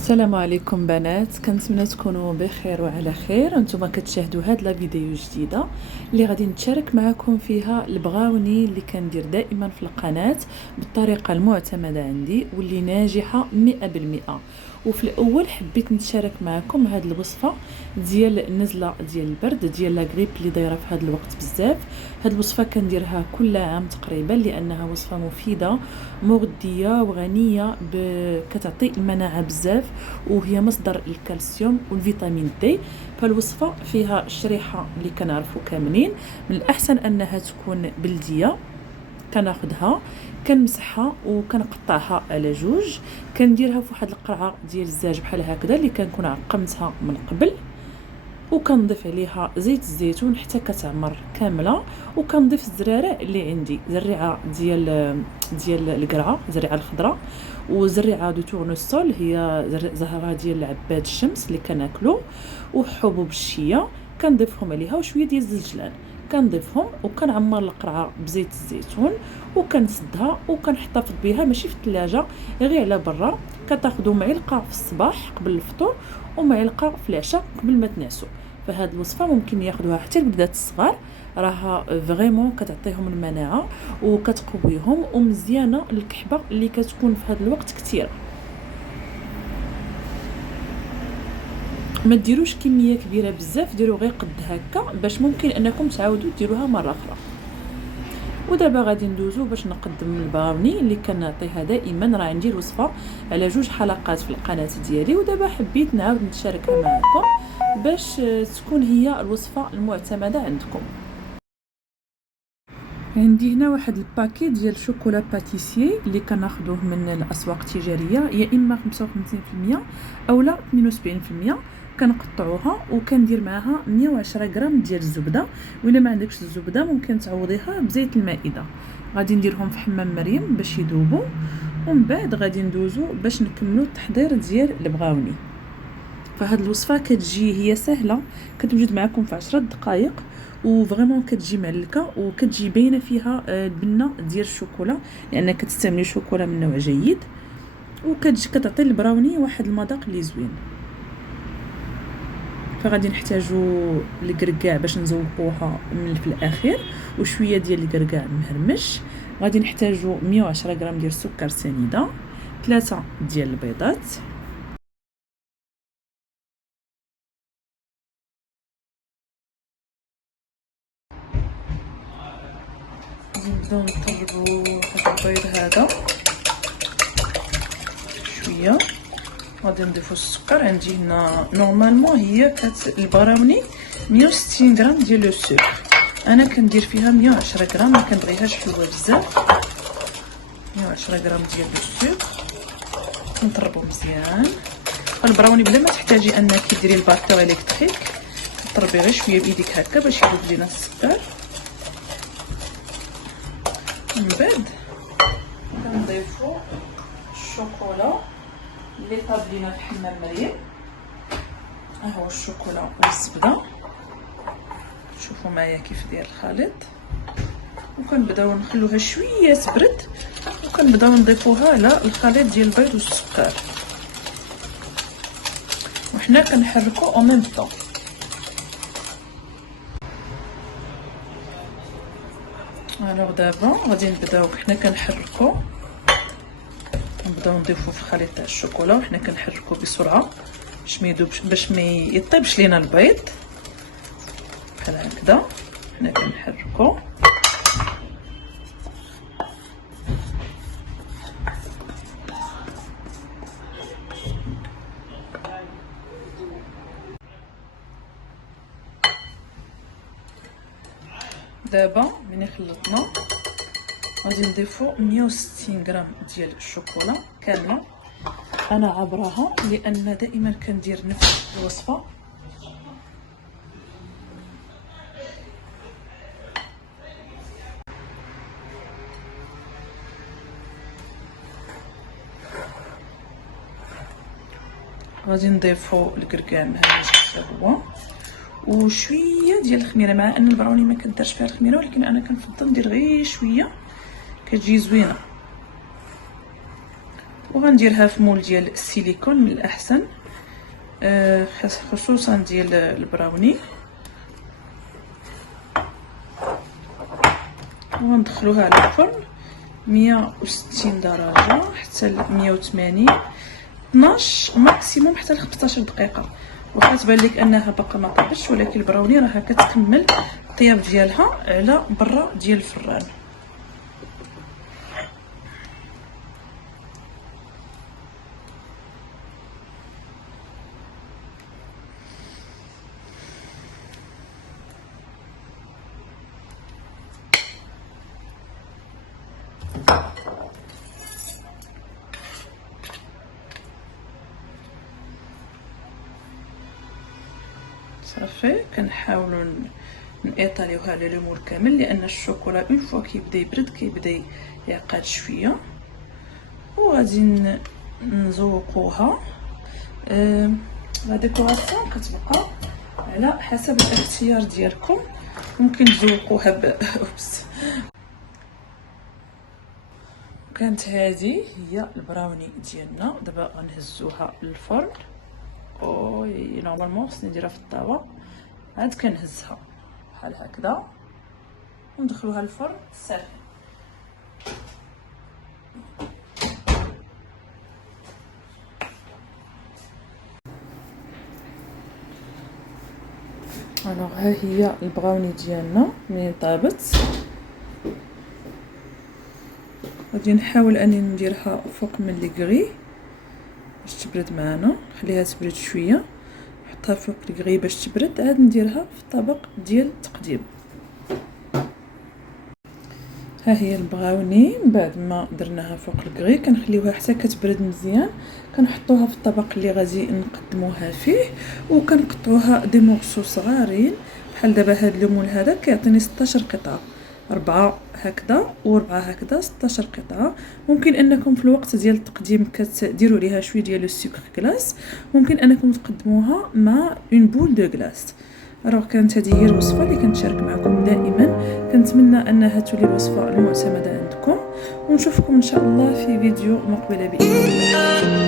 السلام عليكم بنات، كنتمنى تكونوا بخير وعلى خير. انتم كتشاهدوا هاد لا فيديو جديده اللي غادي نتشارك معكم فيها البغاوني اللي كندير دائما في القناه بالطريقه المعتمده عندي واللي ناجحه 100%. وفي الاول حبيت نتشارك معكم هاد الوصفه ديال النزله ديال البرد ديال لا غريب اللي دايره في هاد الوقت بزاف. هاد الوصفه كنديرها كل عام تقريبا لانها وصفه مفيده مغذيه وغنيه كتعطي المناعه بزاف، وهي مصدر الكالسيوم والفيتامين دي. فالوصفه فيها الشريحه اللي كنعرفوا كاملين، من الاحسن انها تكون بلديه. كناخذها كنمسحها وكنقطعها على جوج، كنديرها في واحد القرعه ديال الزاج بحال هكذا اللي كنكون عقمتها من قبل، وكنضيف عليها زيت الزيتون حتى كتعمر كامله. وكنضيف الزراره اللي عندي، زريعه ديال القرعه، زريعه الخضراء، وزريعه دو تورنسول هي زهره ديال العباد الشمس اللي كناكلو، وحبوب الشيا كنضيفهم عليها، وشويه ديال الزنجلان كنضيفهم، وكنعمر القرعه بزيت الزيتون وكنسدها وكنحتفظ بها ماشي في الثلاجه غير على برا. كتاخذوا معلقه في الصباح قبل الفطور ومعلقه في العشاء قبل ما تنعسوا. فهاد الوصفه ممكن ياخذوها حتى الوليدات الصغار، راها فريمون كتعطيهم المناعه وكتقويهم ومزيانه للكحبه اللي كتكون في هذا الوقت كثيره. ما ديروش كميه كبيره بزاف، ديروا غير قد هكا باش ممكن انكم تعاودوا ديروها مره اخرى. ودابا غادي ندوزو باش نقدم البراوني اللي كنعطيها دائما. راه عندي الوصفه على 2 حلقات في القناه ديالي، ودابا حبيت نعاود نتشاركها معكم باش تكون هي الوصفه المعتمده عندكم. عندي هنا واحد الباكي ديال شوكولا باتيسيي اللي كناخذوه من الاسواق التجاريه، يا اما 55% اولا 72%. كنقطعوها وكندير معاها 110 غرام ديال الزبده، وإلا ما عندكش الزبده ممكن تعوضيها بزيت المائده. غادي نديرهم في حمام مريم باش يذوبوا، ومن بعد غادي ندوزو باش نكملوا التحضير ديال البغاوني. فهاد الوصفه كتجي هي سهله، كتوجد معكم في 10 دقائق، وفريمون كتجي معلكه وكتجي باينه فيها البنه ديال الشوكولا لان كتستعملي شوكولا من نوع جيد، كتعطي البراوني واحد المذاق اللي زوين. فغادي نحتاجو الكركاع باش نزوقوها من في الاخير، وشويه ديال الكركاع مهرمش. غادي نحتاجو 110 غرام ديال السكر سنيده، 3 ديال البيضات، نبداو نطربو هاد البيض هذا شويه. غادي نضيفو السكر. عندي هنا نورمالمون هي البراوني 160 غرام ديال لو سكر، انا كندير فيها 110 غرام، ما كنبغيهاش حلوه بزاف. 110 غرام ديال لو سكر نطربو مزيان. البراوني بلا ما تحتاجي انك ديري الباطو الكتريك، طربي غير شويه بايديك هكا باش يذوب لينا السكر. من بعد كنضيفو الشوكولا اللي طاب لينا في حمام مريم. ها هو الشوكولا والزبده، شوفوا معايا كيف داير الخليط. وكنبداو نخلوها شويه تبرد، وكنبداو نضيفوها على الخليط ديال البيض والسكر، وحنا كنحركو او ميم طون. الوغ دابا غادي نبداو حنا كنحركو، نبداو نضيفو في الخليط تاع الشوكولا وحنا كنحركو بسرعه باش ما يذوبش، باش ما يطيبش لينا البيض. بحال هكذا حنا كنحركو. دابا ملي خلطنا غادي نضيفو 160 غرام ديال الشوكولا كامله. انا عبراها لان دائما كندير نفس الوصفه. غادي نضيفو الكركاع مهرج حتى هو، وشويه ديال الخميره، مع ان البراوني ما كنديرش فيها الخميره ولكن انا كنفضل ندير غير شويه كتجي زوينه. وغنديرها في مول ديال السيليكون من الاحسن، خصوصا ديال البراوني. وندخلوها على الفرن 160 درجه حتى 180، 12 ماكسيموم حتى ل 15 دقيقه. واخا تبان لك انها باقا ما طابتش، ولكن البراوني راها كتكمل الطياب ديالها على برا ديال الفران. صافي كنحاولوا نيطاليوها على لو مول كامل، لان الشوكولا اون فوا كيبدا يبرد كيبدا يعقد شويه. وغادي نزوقوها. لا ديكوراسيون كتبقى على حسب الاختيار ديالكم، ممكن تزوقوها اوبس. كانت هذه هي البراوني ديالنا. دابا غنهزوها للفرن. نورمالمون خصني نديرها في الطاوه، عاد كنهزها بحال هكذا وندخلوها للفرن ساخن. الوغ ها هي البراوني ديالنا ملي طابت. غادي نحاول اني نديرها فوق من ليغري باش تبرد معنا، نخليها تبرد شويه، نحطها فوق ليغري باش تبرد، عاد نديرها في الطبق ديال التقديم. ها هي البراوني بعد ما درناها فوق الكري كنخليوها حتى كتبرد مزيان، كنحطوها في الطبق اللي غادي نقدموها فيه، وكنقطعوها دي مورسو صغارين بحال دابا هاد الليمون هذا كيعطيني 16 قطعه، 4 هكذا و4 هكذا، 16 قطعه. ممكن انكم في الوقت ديال التقديم كتديروا ليها شويه ديال السكر كلاص، ممكن انكم تقدموها مع اون بول دو كلاص. راه كانت هذه هي الوصفه اللي كنشارك معكم دائما، كنتمنى انها تولي الوصفه المعتمده عندكم، ونشوفكم ان شاء الله في فيديو مقبل باذن الله.